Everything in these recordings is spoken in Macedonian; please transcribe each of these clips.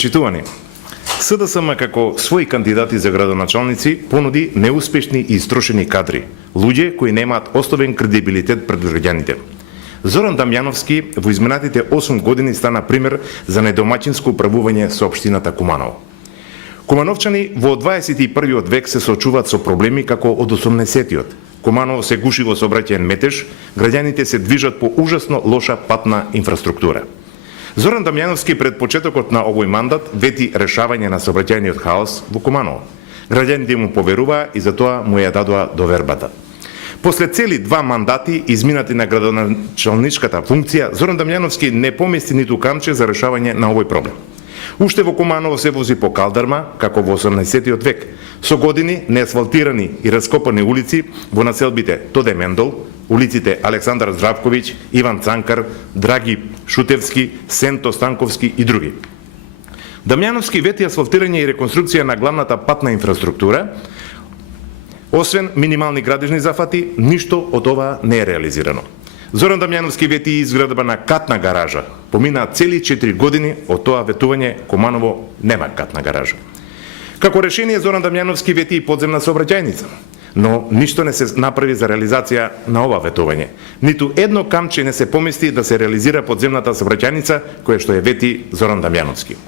Почитувани, СДСМ како своји кандидати за градоначалници понуди неуспешни и истрошени кадри, луѓе кои немаат основен кредибилитет пред граѓаните. Зоран Дамјановски во изминатите 8 години стана пример за недомаќинско управување со општината Куманово. Кумановчани во 21. век се соочуваат со проблеми како од 80-тиот. Куманово се гуши во сообраќајен метеж, граѓаните се движат по ужасно лоша патна инфраструктура. Зоран Дамјановски пред почетокот на овој мандат вети решавање на сообраќајниот хаос во Куманово. Граѓаните му поверуваа и затоа му ја дадоа довербата. После цели 2 мандати изминати на градоначалничката функција, Зоран Дамјановски не помести ниту камче за решавање на овој проблем. Уште во Куманово се вози по калдарма, како во 18-тиот век, со години неасфалтирани и раскопани улици во населбите Тоде Мендол, улиците Александар Здравковиќ, Иван Цанкар, Драги Шутевски, Сенто Станковски и други. Дамјановски вети асфалтирање и реконструкција на главната патна инфраструктура. Освен минимални градежни зафати, ништо од ова не е реализирано. Зоран Дамјановски вети изградба на катна гаража. Поминаа цели 4 години од тоа ветување, Куманово нема катна гаража. Како решение Зоран Дамјановски вети и подземна сообраќајница, но ништо не се направи за реализација на ова ветување. Ниту едно камче не се помести да се реализира подземната сообраќајница која што ја вети Зоран Дамјановски.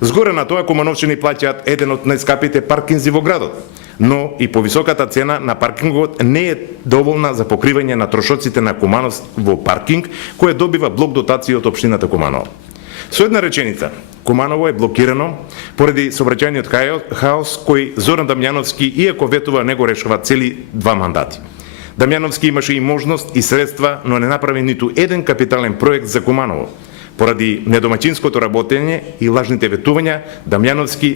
Згоре на тоа, кумановчани плаќаат еден од најскапите паркинзи во градот, но и повисоката цена на паркингот не е доволна за покривање на трошоците на Куманово во паркинг, кој добива блок дотација од општината Куманово. Со една реченица, Куманово е блокирано поради сообраќајниот хаос кој Зоран Дамјановски, иако ветува, не го решава цели 2 мандати. Дамјановски имаше и можност и средства, но не направи ниту еден капитален проект за Куманово. Поради недомаќинското работење и лажните ветувања, Дамјановски,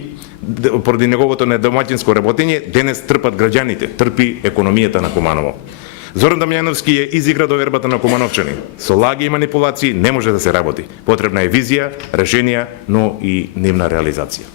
поради неговото недомаќинско работење, денес трпат граѓаните, трпи економијата на Куманово. Зоран Дамјановски ја изигра довербата на кумановчани. Со лаги и манипулации не може да се работи. Потребна е визија, решенија, но и нивна реализација.